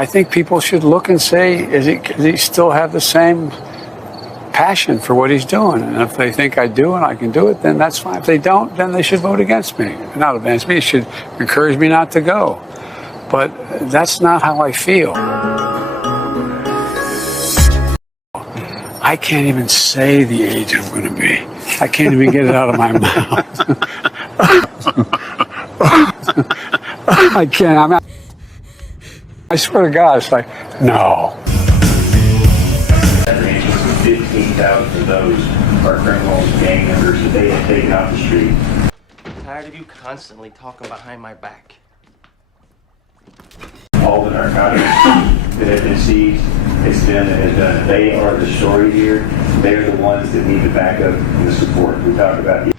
I think people should look and say, does he still have the same passion for what he's doing? And if they think I do and I can do it, then that's fine. If they don't, then they should vote against me. Not against me, they should encourage me not to go. But that's not how I feel. I can't even say the age I'm going to be. I can't even get it out of my mouth. I can't. I swear to God, it's like, no. 15,000 of those are criminals, gang members that they have taken off the street. I'm tired of you constantly talking behind my back. All the narcotics that have been seized, it's them that has done it. They are the story here. They're the ones that need the backup and the support. We talk about the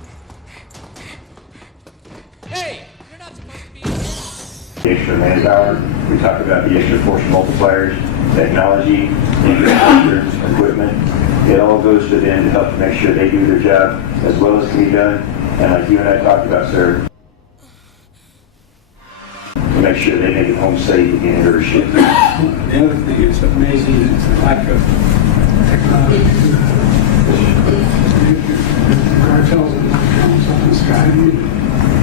extra manpower. We talk about the extra force multipliers, technology, infrastructure, equipment. It all goes to them to help make sure they do their job as well as can be done. And like you and I talked about, sir, to make sure they make it home safe again in every ship. The other thing that's amazing is the lack of technology. Cartels and comes up in the sky.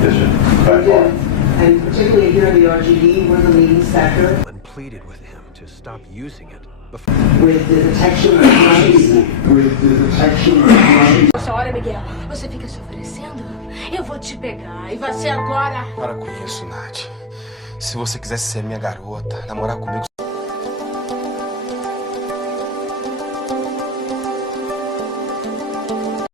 Yes, sir. By far. And particularly here in the RGD, we're the leading sector. And pleaded with him to stop using it. With the detection of drugs. With the detection of drugs. Essa hora, Miguel, você fica se oferecendo? Eu vou te pegar. E você agora? Para com isso, Nath. Se você quisesse ser minha garota, namorar comigo...